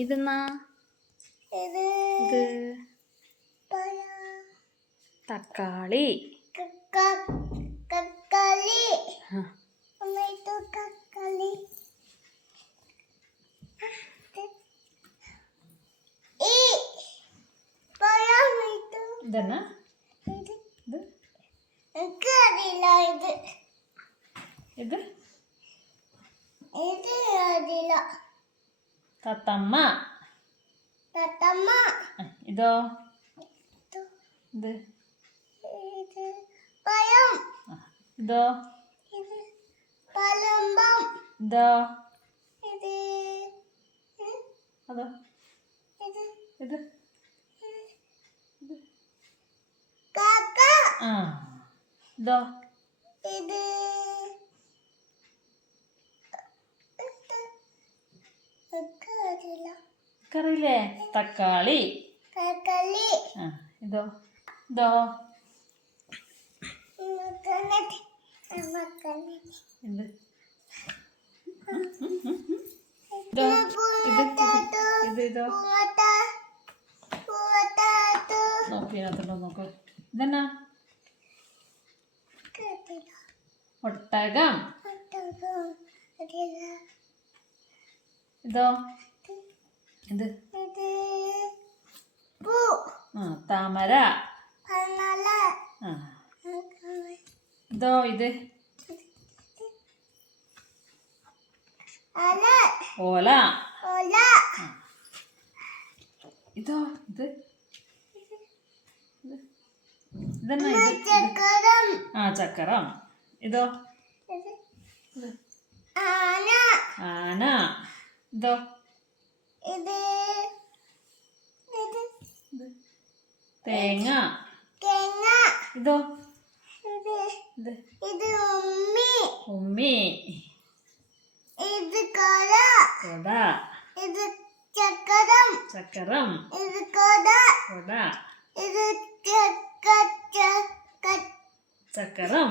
ഇതെന്നാ ഇത് തക്കാളി. ഇതെന്നാ ഇത് തത്തമ്മ. ഇതോ ഇത് ഇതോ ഇതോ അതോ ഇത് ഇതോ കറിയില്ലേ തക്കാളി. ഇതോ ഇതോ ഇത് ഇതോ നോക്കിനകത്തുണ്ടോ നോക്ക്. ഇതെന്നാ ഒട്ടകം. ഇതോ ഇത് താമര. ഇതോ ഇത് ഓല. ഇതോ ഇത് ഇതെന്നാ ചക്കരം. ഇതോ ആന. ഇതോ തേങ്ങ. ഇതോ ഉമ്മി. കൊട. ചക്കരം. കൊട. ചക്കരം.